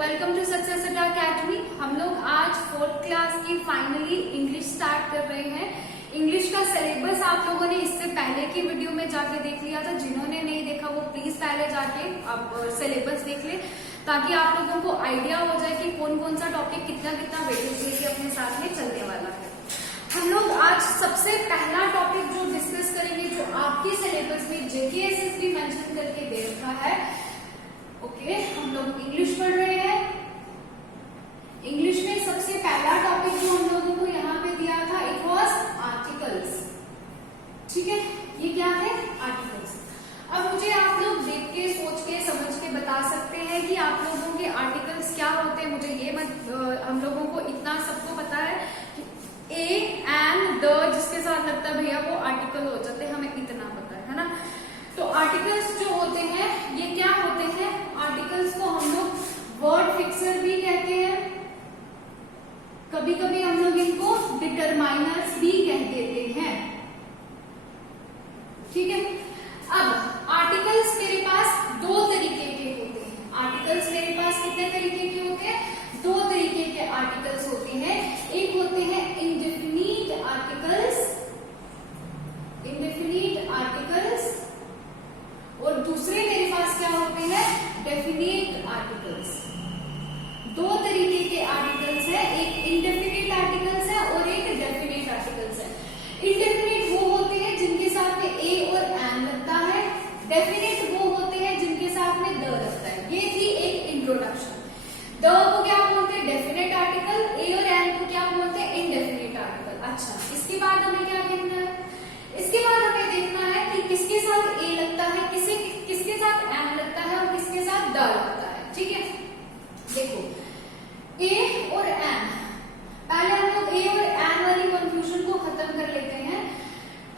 Welcome to success academy. हम लोग आज 4th क्लास की फाइनली इंग्लिश स्टार्ट कर रहे हैं। इंग्लिश का सिलेबस आप लोगों ने इससे पहले की वीडियो में जाके देख लिया था। जिन्होंने नहीं देखा वो प्लीज पहले जाके आप सिलेबस देख ले, ताकि आप लोगों को आइडिया हो जाए कि कौन कौन सा टॉपिक कितना कितना वेटेज लेके अपने साथ में चलने वाला है। हम लोग आज सबसे पहला टॉपिक जो डिस्कस करेंगे, जो आपके सिलेबस में JKSS भी मेंशन करके दे रखा है। ओके, हम लोग इंग्लिश पढ़ रहे हैं। इंग्लिश में सबसे पहला टॉपिक जो हम लोगों को यहाँ पे दिया था, इट वाज आर्टिकल्स। ठीक है, ये क्या थे? आर्टिकल्स। अब मुझे आप लोग देख के, सोच के, समझ के बता सकते हैं कि आप लोगों के आर्टिकल्स क्या होते हैं। मुझे ये हम लोगों को इतना सबको पता है कि ए एंड द जिसके साथ लगता है भैया वो आर्टिकल हो जाते हैं, हमें इतना पता है ना। तो आर्टिकल्स जो होते हैं ये क्या होते हैं? आर्टिकल्स को हम लोग वर्ड फिक्सर भी कहते हैं, कभी कभी हम लोग इनको डिटरमाइनर्स भी कह देते हैं। ठीक है, अब आर्टिकल्स मेरे पास दो तरीके के होते हैं। आर्टिकल्स मेरे पास कितने तरीके के होते हैं? दो तरीके के आर्टिकल्स होते हैं। एक होते हैं इंडेफिनिट आर्टिकल्स, इंडेफिनिट आर्टिकल्स, और दूसरे मेरे पास क्या होते हैं? Definite articles. दो तरीके के आर्टिकल्स है, एक इंडेफिनिट आर्टिकल्स है और एक डेफिनिट आर्टिकल्स है। इंडेफिनिट वो होते हैं जिनके साथ में ए और एन लगता है, डेफिनिट वो होते हैं जिनके साथ में द लगता है। ये थी एक इंट्रोडक्शन। द को क्या बोलते हैं? Definite article. ए और एन को क्या बोलते हैं? Indefinite article. अच्छा, इसके बाद हमें क्या देखना है? इसके बाद हमें देखना है कि किसके साथ ए लगता है, किसके साथ एन लगता है और किसके साथ द लगता है। ठीक है, देखो ए और एन, पहले हम लोग ए और एन वाली कंफ्यूजन को खत्म कर लेते हैं।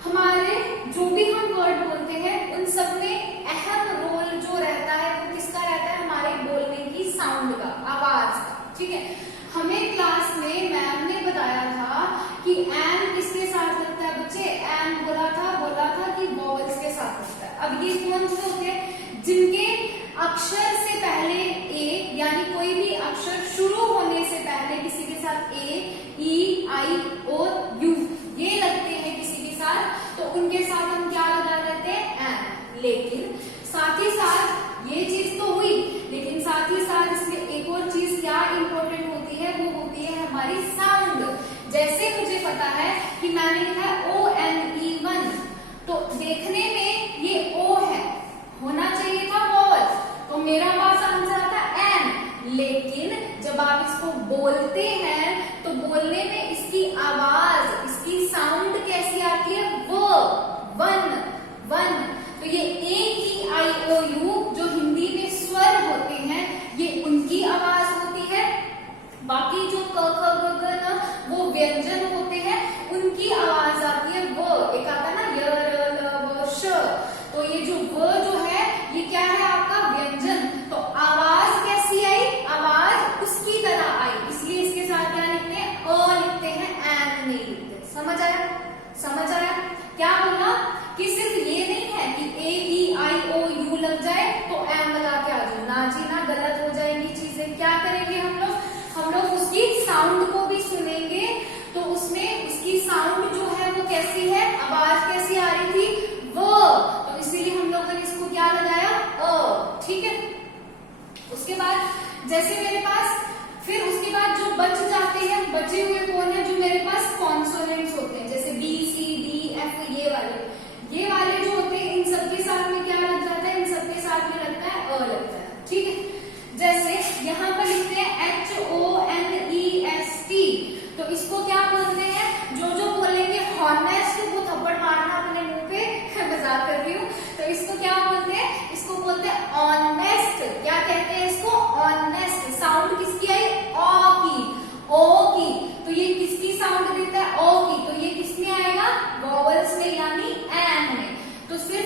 हमारे जो भी हम वर्ड बोलते हैं उन सब में अहम रोल जो रहता है वो किसका रहता है? हमारे बोलने की साउंड का, आवाज का। ठीक है, हमें क्लास में मैम ने बताया था कि एन किसके साथ लगता है बच्चे? एन बोला था कि वॉवल्स के साथ लगता है। अब ये कौन से होते हैं? जिनके अक्षर से पहले ए, यानी कोई भी अक्षर शुरू होने से पहले किसी के साथ ए, ई, आई और यू ये लगते हैं किसी के साथ, तो उनके साथ हम क्या लगा देते हैं? एन। लेकिन साथ ही साथ ये चीज तो हुई, लेकिन साथ ही साथ इसमें एक और चीज क्या इंपॉर्टेंट होती है, वो होती है हमारी साउंड। जैसे मुझे पता है कि मैंने लिखा है ONE1, तो देखने में ये ओ है, होना चाहिए था वॉवल, तो मेरा पास आंसर आता है एन। लेकिन जब आप इसको बोलते हैं तो बोलने में इसकी आवाज, इसकी साउंड कैसी आती है? वो वन वन। तो ये ए की आई ओ यू जो हिंदी में स्वर होते हैं, ये उनकी आवाज होती है। बाकी जो क ख ग घ न वो व्यंजन होते हैं, उनकी आवाज आती है वो। एक आता है ना य र ल व श, तो ये जो व जो है ये क्या है? आपका व्यंजन। तो आवाज कैसी आई? आवाज उसकी तरह आई, इसलिए इसके साथ क्या लिखते हैं? अ लिखते हैं, एन नहीं लिखते। समझ आया? समझ आया? क्या बोला कि सिर्फ ये नहीं है कि ए ई आई ओ यू लग जाए तो एन लगा के आ जाए, ना जी ना, गलत हो जाएंगी चीजें। क्या करेंगे हम लोग? हम लोग उसकी साउंड को भी सुनेंगे, तो उसमें उसकी साउंड जो है वो कैसी है, आवाज कैसी आ रही थी? वो। तो इसीलिए हम लोगों ने इसको क्या लगाया? अ। ठीक है, उसके बाद जैसे मेरे पास, फिर उसके बाद जो बच जाते हैं, बचे हुए कौन है? जो मेरे पास कॉन्सोनेंट्स होते हैं, जैसे बी सी डी एफ, ये वाले जो होते हैं, इन सबके साथ में क्या लग जाता है? इन सबके साथ में लगता है अ लगता है। ठीक है, जैसे यहाँ पर लिखते हैं HONEST, तो इसको क्या बोलते हैं? जो बोलेंगे हॉनेस्ट वो थप्पड़ मारना अपने मुंह पे, मजाक कर रही हूँ। तो इसको क्या बोलते हैं? इसको बोलते हैं ऑनेस्ट। क्या कहते हैं इसको? ऑनेस्ट। साउंड किसकी आई? ओ की, ओ की। तो ये किसकी साउंड देता है? ओ की। तो ये किसमें आएगा? वॉवल्स में, यानी एन में। तो सिर्फ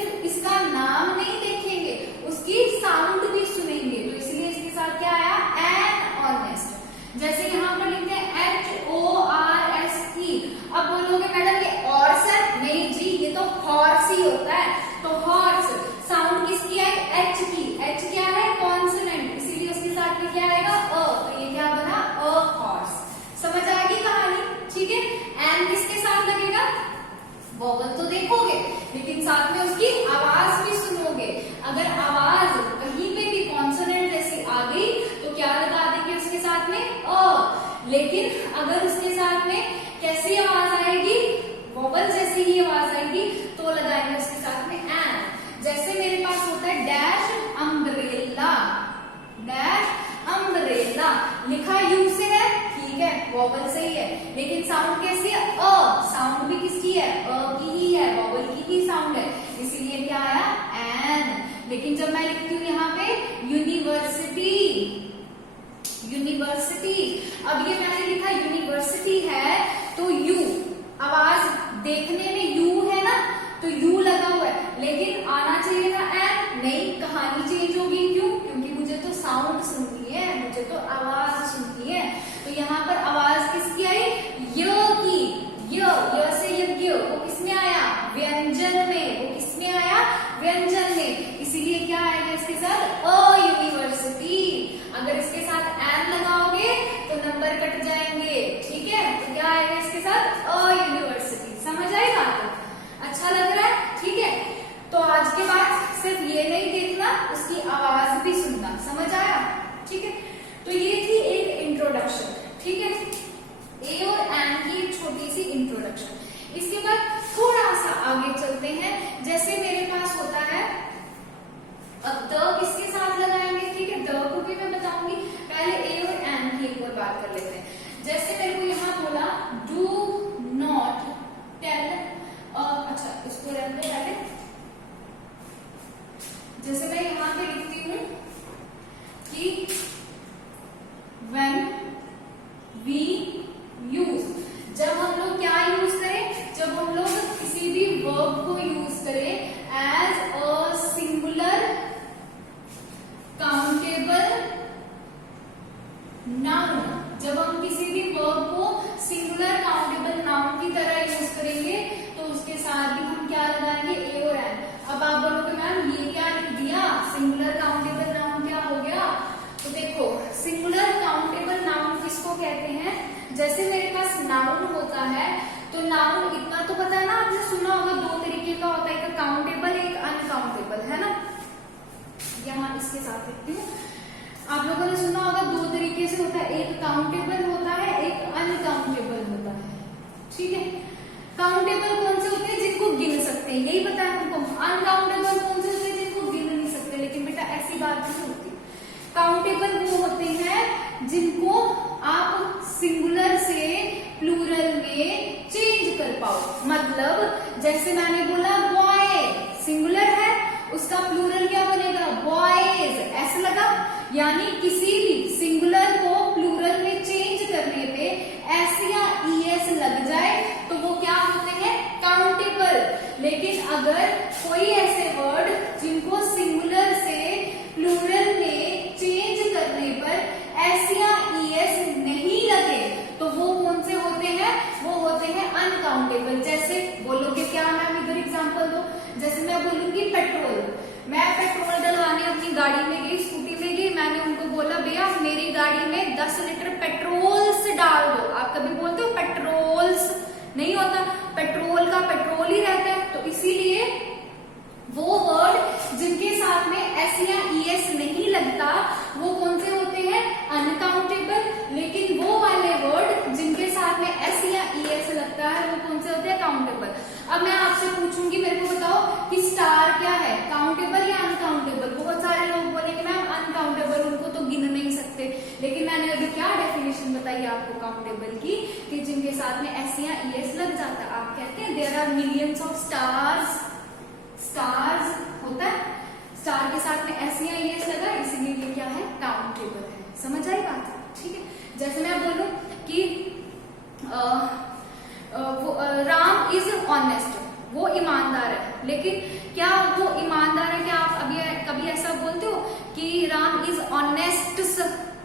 वॉवल तो देखोगे लेकिन साथ में उसकी आवाज भी सुनोगे। अगर आवाज कहीं पे भी कॉन्सोनेंट जैसी आ गई तो क्या लगा देंगे उसके साथ में अ। लेकिन अगर उसके साथ में कैसी आवाज आएगी, वॉवल जैसी ही आवाज आएगी तो लगाएंगे उसके साथ में एन। जैसे मेरे पास होता है डैश अम्ब्रेला, डैश अम्ब्रेला, लिखा यू से है, ठीक है, वॉवल सही है, लेकिन साउंड कैसी है अ। साउंड भी किसकी है, अ की ही है, वॉवल की ही साउंड है, इसीलिए क्या आया एन। लेकिन जब मैं लिखती हूँ यहाँ पे यूनिवर्सिटी, यूनिवर्सिटी, अब ये मैंने लिखा यूनिवर्सिटी है तो यू, आवाज देखने में यू है ना तो यू लगा हुआ है, लेकिन आना चाहिए था एन, नहीं, कहानी चेंज होगी। क्यों? क्योंकि मुझे तो साउंड सुननी है, मुझे तो आवाज सुननी है। तो यहाँ पर आवाज किसकी आई, य की, य से यज्ञ, वो किसमें आया, व्यंजन में, वो किसमें आया, व्यंजन में, इसीलिए क्या आएगा इसके साथ अ यूनिवर्सिटी। अगर इसके साथ एन लगाओगे तो नंबर कट जाएंगे, ठीक है, तो क्या आएगा इसके साथ अ यूनिवर्सिटी। समझ आएगा आपको? अच्छा लग रहा है, ठीक है। तो आज के बाद सिर्फ ये नहीं देखना, उसकी आवाज भी सुनना, समझ आया, ठीक है। तो ये थी एक इंट्रोडक्शन, ठीक है, ए और एन की एक छोटी सी इंट्रोडक्शन। इसके बाद थोड़ा सा आगे चलते हैं। जैसे मेरे पास होता है, अब द किसके साथ लगाएंगे, ठीक है, द को भी मैं बताऊंगी, पहले ए और एन की एक और बात कर लेते हैं। जैसे मेरे को यहाँ बोला डू नॉट टेल, अच्छा इसको रहने पहले, जैसे मैं यहाँ पे लिखती हूँ कि when we use, जब हम लोग क्या यूज करें, जब हम लोग किसी भी वर्ब को यूज करें as a singular countable noun, जब हम किसी भी वर्ब को सिंगुलर काउंटेबल नाउन की तरह यूज करेंगे तो उसके साथ भी हम क्या लगाएंगे, ए और एन। अब आप बोलोगे मैम ये क्या लिख दिया, सिंगुलर काउंटेबल नाउन क्या हो गया? तो देखो, सिंगुलर काउंटेबल नाउन किसको कहते हैं, जैसे मेरे पास नाउन होता है तो नाउन इतना तो पता है ना, आपने सुना होगा दो तरीके का होता है, एक काउंटेबल एक अनकाउंटेबल, है ना। यहाँ इसके साथ लिखती हूँ, आप लोगों ने सुना होगा दो तरीके से होता है, एक काउंटेबल होता है एक अनकाउंटेबल होता है, ठीक है। काउंटेबल कौन से होते हैं, जिनको गिन सकते हैं, यही पता है हमको। अनकाउंटेबल कौन से होते हैं, जिनको गिन नहीं सकते। लेकिन बेटा ऐसी बात नहीं होती, काउंटेबल वो होते हैं जिनको आप सिंगुलर से प्लूरल में चेंज कर पाओ। मतलब जैसे मैंने बोला बॉय, सिंगुलर है, उसका प्लूरल क्या बनेगा, बॉयज, ऐसा लगा। यानी किसी भी सिंगुलर को प्लूरल में चेंज करने पे एस या ईएस लग जाए तो वो क्या होते हैं, काउंटेबल। लेकिन अगर कोई ऐसे वर्ड जिनको सिंगुलर से प्लूरल में चेंज करने पर एस या ईएस नहीं लगे तो वो कौन से होते हैं, वो होते हैं अनकाउंटेबल। जैसे बोलोगे क्या, मैम इधर एग्जांपल दो। जैसे मैं बोलूंगी पेट्रोल, मैं पेट्रोल डलवाने अपनी गाड़ी में गई, स्कूटी में गई, मैंने उनको बोला भैया मेरी गाड़ी में 10 लीटर पेट्रोल्स डाल दो। आप कभी बोलते हो पेट्रोल्स, नहीं होता, पेट्रोल का पेट्रोल ही रहता है। तो इसीलिए वो वर्ड जिनके साथ में एस या ईएस नहीं लगता वो कौन से होते हैं, अनकाउंटेबल। लेकिन वो वाले वर्ड जिनके साथ में एस या ईएस लगता है वो कौन से होते हैं, काउंटेबल। अब मैं आपसे पूछूंगी, मेरे को बताओ कि स्टार क्या है, काउंटेबल या अनकाउंटेबल? बहुत सारे लोग बोलेंगे मैम अनकाउंटेबल, उनको तो गिन नहीं सकते। लेकिन मैंने अभी क्या डेफिनेशन बताई आपको काउंटेबल की, कि जिनके साथ में एस या ईएस लग जाता है। आप कहते हैं there are millions of stars, stars होता है, स्टार के साथ में एस या ईएस लगा, इसीलिए ये क्या है, काउंटेबल है। समझ आई बात, ठीक है। जैसे मैं बोलूं कि राम इज ऑनेस्ट, वो ईमानदार है। लेकिन क्या वो ईमानदार है, क्या आप अभी कभी ऐसा बोलते हो कि राम इज ऑनेस्ट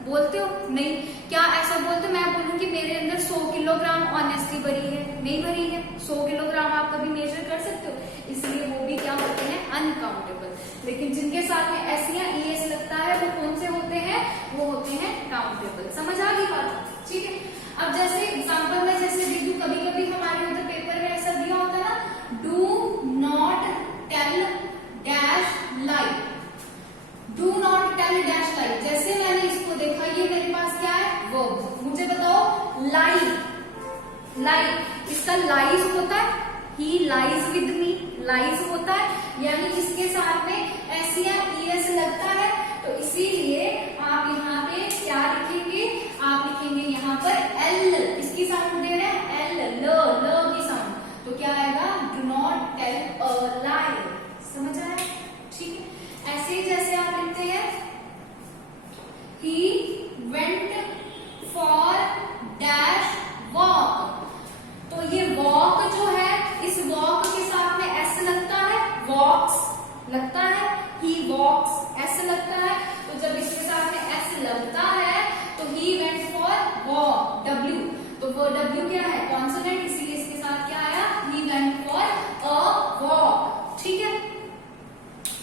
बोलते हो? नहीं। क्या ऐसा बोलते हो, मैं बोलूं कि मेरे अंदर 100 किलोग्राम ऑनेस्टी भरी है? नहीं भरी है। 100 किलोग्राम आप कभी मेजर कर सकते हो? इसलिए वो भी क्या होते हैं, अनकाउंटेबल। लेकिन जिनके साथ में एस या ईएस लगता है वो कौन से होते हैं, वो होते हैं काउंटेबल। समझ आ गई बात, ठीक है। अब जैसे एग्जाम्पल में जैसे दे दूं, कभी कभी हमारे उधर पेपर में ऐसा दिया होता है ना, लाई, लाई, इसका लाइज होता है, ही लाइज विद मी, लाइज होता है, यानी इसके साथ में एस या ईएस लगता है, तो इसीलिए आप यहाँ पे क्या लिखेंगे, आप लिखेंगे यहाँ पर एल, इसकी साउंड दे रहे हैं एल, ल की साउंड, तो क्या आएगा, डू नॉट टेल अ लाई, समझ आया, ठीक है। ऐसे ही जैसे आप लिखते हैं he went for dash walk, तो ये वॉक जो है, इस वॉक के साथ में एस लगता है, वॉक्स लगता है, ही वॉक्स एस लगता है, तो जब इसके साथ में एस लगता है तो he went for walk, W, तो वो डब्ल्यू क्या है, कॉन्सोनेंट, इसीलिए इसके साथ क्या आया, he went for a walk, ठीक है,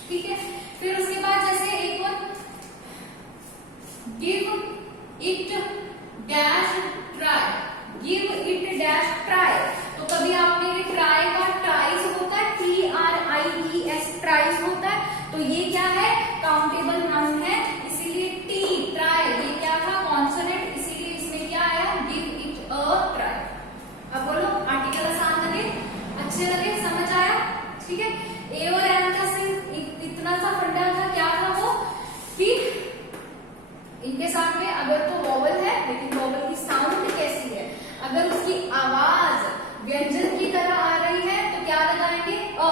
ठीक है। फिर उसके बाद जैसे एक और, give it dash try, give it dash try, तो कभी आपने ये ट्राई का ट्राइज होता है, TRIES ट्राइज होता है, तो ये क्या है, काउंटेबल नाउन है, इसीलिए टी ट्राई, ये क्या था, कॉन्सोनेंट, इसीलिए इसमें क्या आया, गिव इट अ ट्राई। अब बोलो आर्टिकल आसान लगे, अच्छे लगे, समझ आया, ठीक है। ए और एन का सिर्फ इतना सा फंडा था, क्या था वो, कि इनके साथ में अगर तो वॉवल है, लेकिन वॉवल की साउंड कैसी है, अगर उसकी आवाज व्यंजन की तरह आ रही है तो क्या लगाएंगे, अ,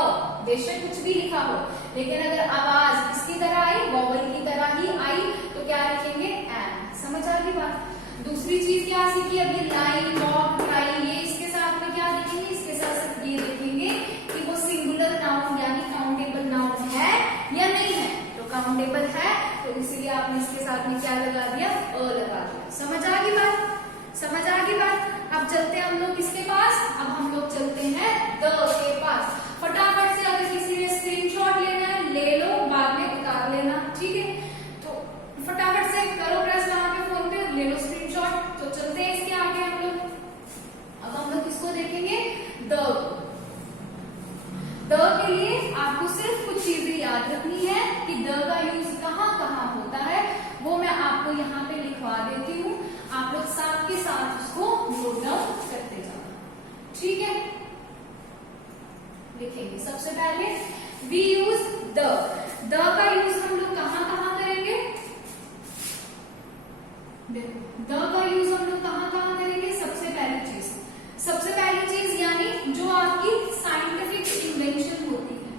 बेशक कुछ भी लिखा हो, लेकिन अगर आवाज किसकी तरह आई, वॉवल की तरह ही आई, तो क्या लिखेंगे, एन, समझ आ गई बात। दूसरी चीज क्या सीखी अभी, लाई, वॉक, ट्राई, ये इसके साथ में क्या लिखेंगे, इसके साथ ये लिखेंगे कि वो सिंगुलर नाउन यानी काउंटेबल नाउन है या नहीं है, तो काउंटेबल है, तो इसीलिए आपने इसके साथ में क्या लगा दिया, अ लगा दिया, समझ आ गई बात, समझ आ गई बात। अब चलते हैं हम लोग किसके पास, अब हम लोग चलते हैं द के पास। फटाफट से अगर किसी ने स्क्रीनशॉट लेना है ले लो, बाद में उतार लेना, ठीक है, तो फटाफट से करो प्रेस वहां पे फोन पे, ले लो स्क्रीनशॉट। तो चलते हैं इसके आगे हम लोग, अब हम लोग किसको देखेंगे, द के लिए आपको सिर्फ कुछ चीजें याद रखनी है कि द का यूज कहाँ कहाँ होता है, वो मैं आपको यहाँ पे लिखवा देती हूँ, आप लोग साथ के साथ उसको नोट डाउन करते जाना, ठीक है। लिखेंगे सबसे पहले वी यूज द का यूज हम लोग कहाँ कहाँ करेंगे, द का यूज हम लोग कहाँ कहाँ करेंगे, सबसे पहली चीज यानी जो आपकी साइंटिफिक इन्वेंशन होती है,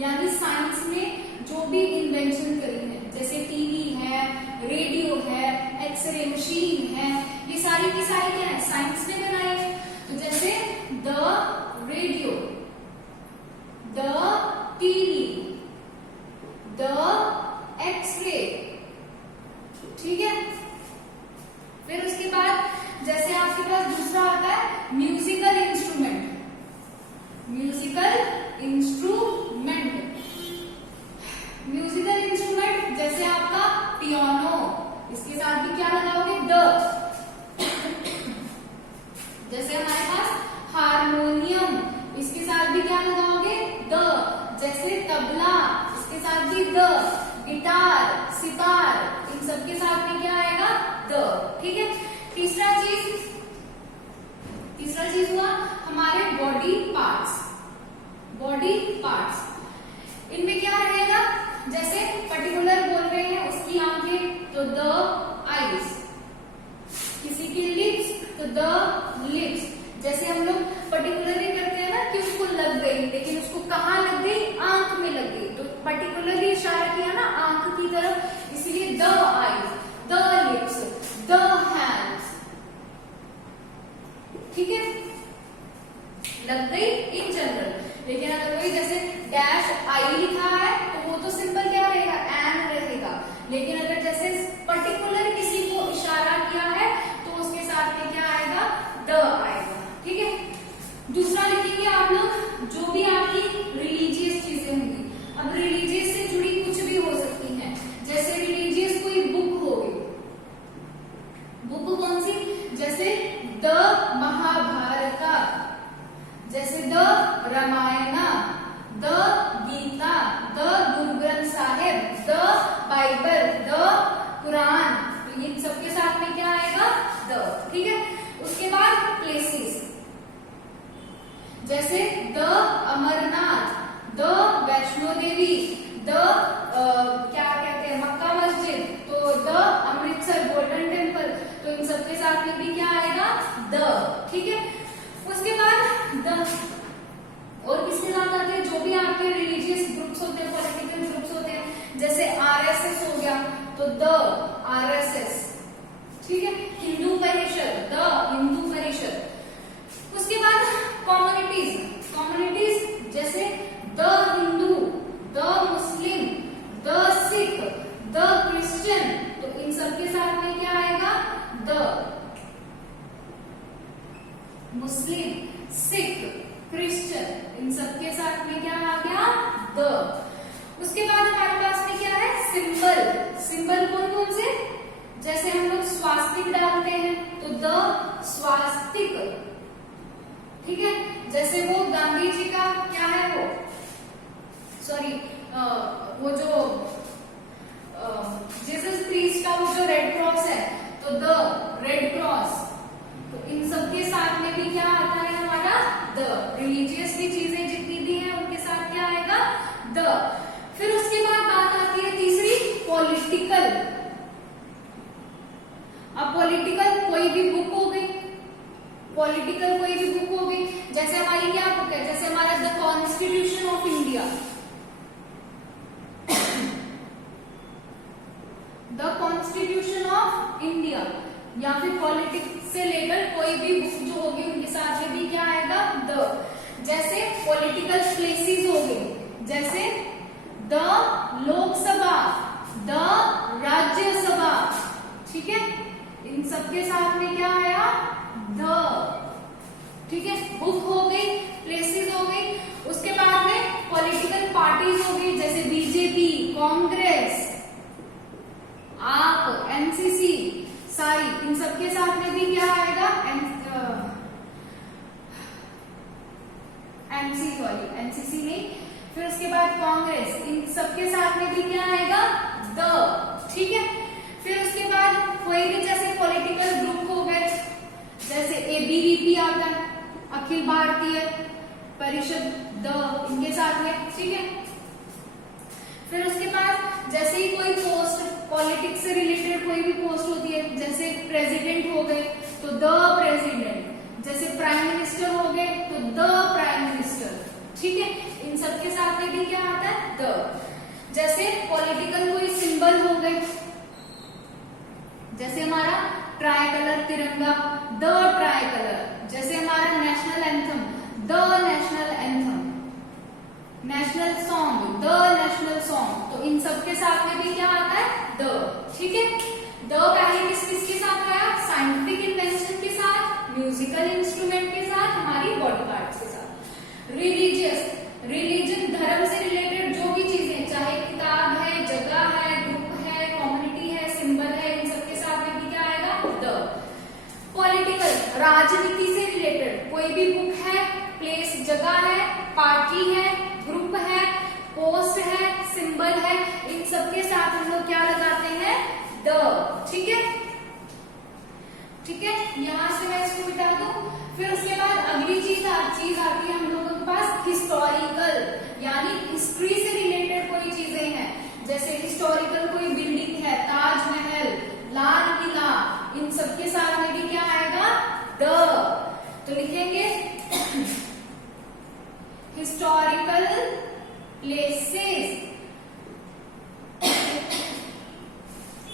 यानी साइंस में जो भी इन्वेंशन करी है, जैसे टीवी है, रेडियो है, एक्सरे मशीन है, ये सारी की सारी क्या है, साइंस ने बनाई है। तो जैसे the radio, the TV, the x ray, ठीक है। फिर उसके बाद जैसे आपके पास दूसरा आता है musical instrument, musical instrument, musical instrument जैसे आपका पियानो, इसके साथ भी क्या लगाओगे, द। जैसे हमारे पास हारमोनियम, इसके साथ भी क्या लगाओगे, द। जैसे तबला, इसके साथ भी द। गिटार, सितार, इन सब के साथ में क्या आएगा, द, ठीक है। तीसरा चीज हुआ हमारे बॉडी पार्ट्स, इनमें क्या रहेगा, जैसे पर्टिकुलर बोल रहे हैं उसकी आंखें, तो द आईज, किसी की लिप्स, तो द लिप्स। जैसे हम लोग पर्टिकुलरली करते हैं ना कि उसको लग गई, लेकिन उसको कहाँ लग गई, आंख में लग गई, तो पर्टिकुलरली इशारा किया ना आंख की तरफ, इसीलिए the eyes, the lips, the hands, ठीक है, लग गई इन जनरल। लेकिन अगर कोई जैसे डैश आई लिखा है तो वो तो सिंपल क्या रहेगा, एन रहेगा, लेकिन अगर जैसे पर्टिकुलर किसी को इशारा किया है तो उसके साथ में क्या आएगा, द आएगा, ठीक है। दूसरा लिखेंगे आप लोग जो भी आपकी रिलीजियस चीजें होंगी, अब रिलीजियस से जुड़ी कुछ भी हो सकती है, जैसे रिलीजियस कोई बुक होगी, बुक कौन सी, जैसे द महाभारता, जैसे the Ramayan, the Gita, the Guru Granth Sahib, the Bible, the Quran, तो इन सबके साथ में क्या आएगा, द, ठीक है। उसके बाद प्लेसेस, जैसे the Amarnath, the Vaishno Devi, the क्या कहते हैं मक्का मस्जिद, तो द अमृतसर गोल्डन टेम्पल, तो इन सबके साथ में भी क्या आएगा द, ठीक है। उसके बाद द और किसके साथ आते हैं, जो भी आपके रिलीजियस ग्रुप्स होते हैं, पॉलिटिकल ग्रुप्स होते हैं, जैसे आरएसएस हो गया तो द आरएसएस, ठीक है। हिंदू परिषद, द हिंदू परिषद। उसके बाद कम्युनिटीज, कम्युनिटीज जैसे the Hindu, the Muslim, the Sikh, the Christian, तो इन सबके साथ में क्या आएगा द, मुस्लिम, सिख, क्रिश्चियन, इन सबके साथ में क्या आ गया द। उसके बाद हमारे पास में क्या है सिंबल, सिंबल कौन कौन से, जैसे हम लोग स्वास्तिक डालते हैं तो द स्वास्तिक, ठीक है। जैसे वो गांधी जी का क्या है वो, सॉरी वो जो जीसस क्राइस्ट का वो जो रेड क्रॉस है तो द रेड क्रॉस, तो इन सबके साथ में भी क्या आता है हमारा द। रिलीजियस की चीजें जितनी भी हैं उनके साथ क्या आएगा द। फिर उसके बाद बात आती है तीसरी पॉलिटिकल। अब पॉलिटिकल कोई भी बुक हो गई, पॉलिटिकल कोई भी बुक हो गई, जैसे हमारी क्या बुक है, जैसे हमारा the constitution of India, the constitution of India, या फिर पॉलिटिक्स से लेकर कोई भी बुक जो होगी उनके साथ में भी क्या आएगा द। जैसे पॉलिटिकल प्लेसेस हो गए, जैसे द लोकसभा, द राज्यसभा, ठीक है, इन सबके साथ में क्या आया द, ठीक है। बुक हो गई, प्लेसेस हो गई। उसके बाद में पॉलिटिकल पार्टीज हो गई, जैसे बीजेपी, कांग्रेस, आप, एनसीसी, सारी, इन सबके साथ में भी क्या आएगा एनसीसी नहीं। फिर उसके बाद कांग्रेस, इन सबके साथ में भी क्या आएगा द, ठीक है। फिर उसके बाद कोई भी जैसे पॉलिटिकल ग्रुप हो गए, जैसे एबीवीपी आता है, अखिल भारतीय परिषद, द, इनके साथ में, ठीक है। फिर उसके बाद जैसे ही कोई पोस्ट पॉलिटिक्स से रिलेटेड कोई भी पोस्ट होती है, जैसे प्रेसिडेंट हो गए तो द प्रेसिडेंट, जैसे प्राइम मिनिस्टर हो गए तो द प्राइम मिनिस्टर, ठीक है। इन सबके साथ में भी क्या आता है द। जैसे पॉलिटिकल कोई सिंबल हो गए, जैसे हमारा ट्राई कलर तिरंगा, द ट्राई कलर, जैसे हमारा national anthem, the national anthem, national song, the national song, तो इन सबके साथ में भी क्या आता है द, ठीक है। द पहले किसके साथ आया, साइंटिफिक इन्वेंशन के साथ, म्यूजिकल इंस्ट्रूमेंट के साथ, हमारी बॉडी पार्ट्स के साथ। रिलीजियस, रिलीजन धर्म से रिलेटेड जो भी चीजें, चाहे किताब है, जगह है, ग्रुप है, कम्युनिटी है, सिंबल है, इन सबके साथ में भी क्या आएगा द। पॉलिटिकल, राजनीति से रिलेटेड कोई भी बुक है, प्लेस जगह है, पार्टी है, ग्रुप है, पोस्ट है, सिंबल है, इन सबके साथ हम लोग क्या लगाते हैं द, ठीक है, ठीक है। यहां से मैं इसको मिटा दूं। फिर उसके बाद अगली चीज आती है हम लोगों के पास हिस्टोरिकल, यानी हिस्ट्री से रिलेटेड कोई चीजें हैं, जैसे हिस्टोरिकल कोई बिल्डिंग है, ताजमहल, लाल किला, इन सबके साथ में भी क्या आएगा द। तो लिखेंगे हिस्टोरिकल प्लेसेस,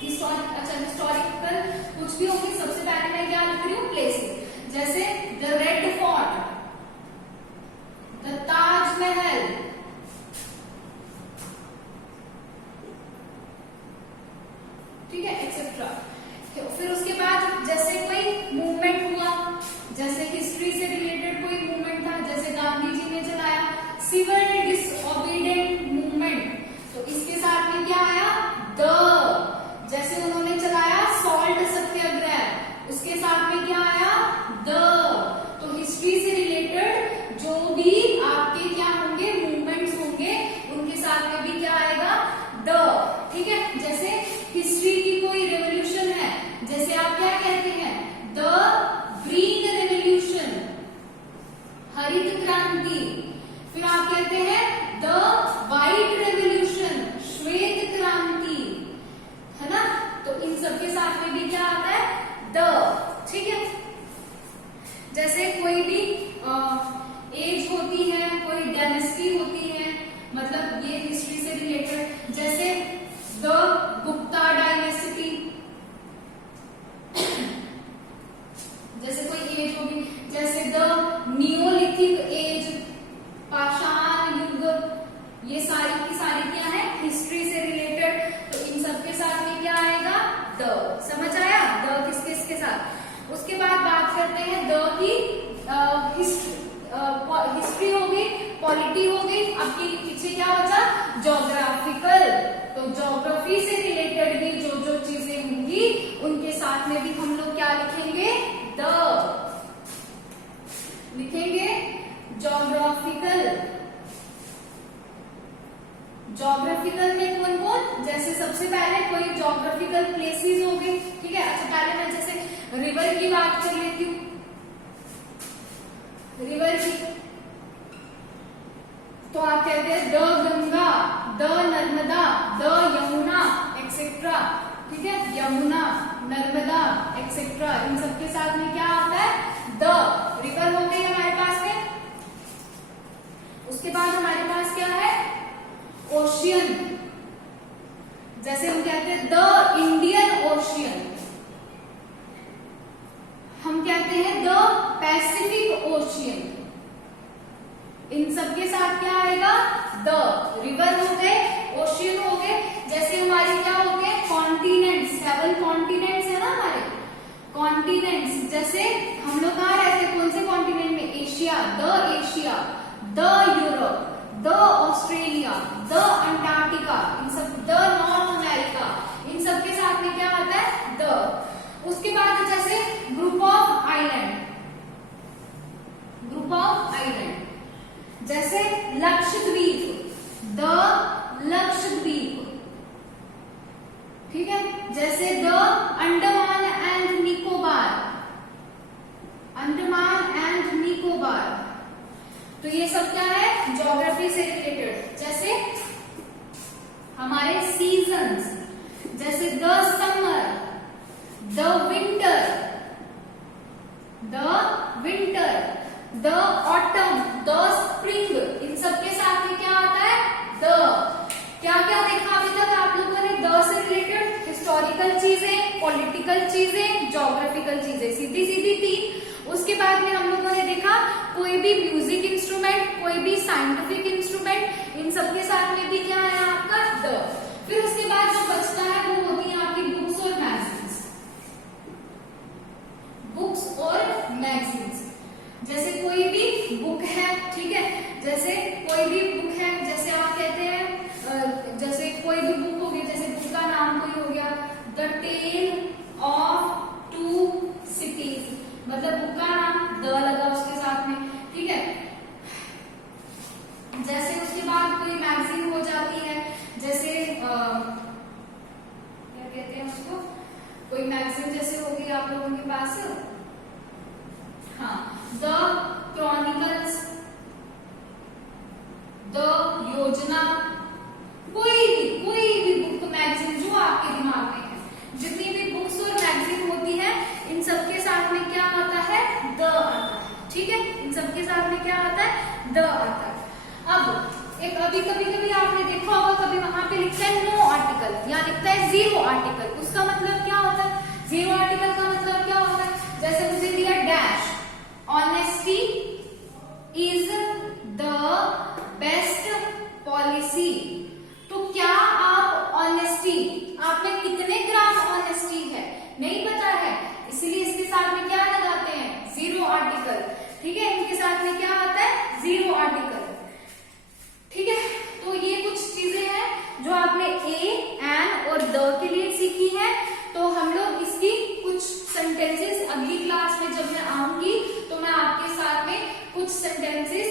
हिस्टोरिकल कुछ भी होगी, सबसे पहले मैं क्या लिख रही हूँ प्लेसेस, जैसे the red fort, the Taj Mahal, ठीक है, एक्सेट्रा। फिर उसके बाद जैसे कोई मूवमेंट हुआ, जैसे हिस्ट्री से रिलेटेड कोई मूवमेंट था, जैसे गांधी जी ने चलाया सिविल डिसओबीडिएंट मूवमेंट, तो इसके साथ में क्या आया द। जैसे उन्होंने चलाया सॉल्ट सत्याग्रह, उसके साथ में क्या आया द। तो हिस्ट्री से रिलेटेड जो भी आपके क्या होंगे मूवमेंट्स होंगे, उनके साथ में भी क्या आएगा द, ठीक है। जैसे हिस्ट्री की कोई रेवोल्यूशन है, जैसे आप क्या कहते हैं द ग्रीन द, समझ आया द किस किस के साथ। उसके बाद बात करते हैं द की हिस्ट्री हो गई, पॉलिटी हो गई, आपके पीछे क्या बचा ज्योग्राफिकल। तो ज्योग्राफी से रिलेटेड भी जो जो चीजें होंगी उनके साथ में भी हम लोग क्या लिखेंगे द लिखेंगे। ज्योग्राफिकल, ज्योग्राफिकल में कौन कौन, जैसे सबसे पहले कोई ज्योग्राफिकल प्लेसेस हो गई, ठीक है। अच्छा पहले मैं जैसे रिवर की बात कर लेती हूँ, रिवर की तो आप कहते हैं the Ganga, the Narmada, the Yamuna etcetera, ठीक है। यमुना, नर्मदा एक्सेट्रा, इन सबके साथ में क्या आता है द, रिवर हो गई हमारे पास में। उसके बाद हमारे पास क्या है ओशियन, जैसे हम कहते हैं द इंडियन ओशियन, हम कहते हैं द पैसिफिक ओशियन। इन सबके साथ क्या आएगा द, रिवर हो गए, ओशियन हो गए। जैसे हमारे क्या हो गए कॉन्टिनेंट्स, 7 कॉन्टिनेंट्स है ना हमारे कॉन्टिनेंट्स। जैसे हम लोग कहाँ रहते हैं, कौन से कॉन्टिनेंट में, Asia, the Europe, the Australia, the Antarctica, इन सब, द नॉर्थ अमेरिका, इन सब के साथ में क्या आता है द। उसके बाद जैसे group of island, group of island, जैसे लक्षद्वीप, द लक्षद्वीप, ठीक है। जैसे the Andaman and Nicobar, Andaman and Nicobar. तो ये सब क्या है ज्योग्राफी से रिलेटेड। जैसे हमारे सीजन्स, जैसे the summer, the winter, the autumn, the spring, इन सब के साथ में क्या आता है द। क्या क्या देखा अभी तक आप लोगों ने द से रिलेटेड, हिस्टोरिकल चीजें, पॉलिटिकल चीजें, ज्योग्राफिकल चीजें, सीधी सीधी 3। उसके बाद में हम लोगों ने देखा कोई भी म्यूजिक इंस्ट्रूमेंट, कोई भी साइंटिफिक इंस्ट्रूमेंट, इन सब के साथ में भी क्या है आपका द। फिर उसके बाद जो बचता है वो होती है आपकी बुक्स और मैगजीन्स, बुक्स और मैगजीन्स। जैसे कोई भी बुक है, ठीक है, जैसे कोई भी बुक है, जैसे आप कहते हैं जैसे कोई भी बुक होगी, जैसे बुक का नाम कोई हो गया द टेल ऑफ 2 सिटीज, मतलब बुक का नाम द लगा उसके साथ में, ठीक है। जैसे उसके बाद कोई मैगजीन हो जाती है, जैसे क्या कहते हैं उसको, कोई मैगजीन जैसे होगी आप लोगों के पास, हाँ द क्रॉनिकल्स, द योजना, कोई भी बुक मैगजीन जो आपके दिमाग में है, जितनी भी बुक्स और मैगजीन होती है, इन सबके साथ में क्या आता है द आता है, ठीक है। इन सबके साथ में क्या आता है द आता है। अब एक अभी कभी आपने देखा होगा, कभी वहां पे लिखता है नो आर्टिकल या लिखता है 0 आर्टिकल। उसका मतलब क्या होता है, 0 आर्टिकल का मतलब क्या होता है, जैसे मुझे दिया dash, honesty is the best policy. तो क्या आप ऑनेस्टी, आप में कितने ग्राम ऑनेस्टी है नहीं पता है, इसलिए इसके साथ में क्या लगाते हैं 0 आर्टिकल, ठीक है। इनके साथ में क्या आता है 0 आर्टिकल, ठीक है। तो ये कुछ चीजें हैं जो आपने ए, एन और द के लिए सीखी है। तो हम लोग इसकी कुछ सेंटेंसेस अगली क्लास में जब मैं आऊंगी तो मैं आपके साथ में कुछ सेंटेंसेस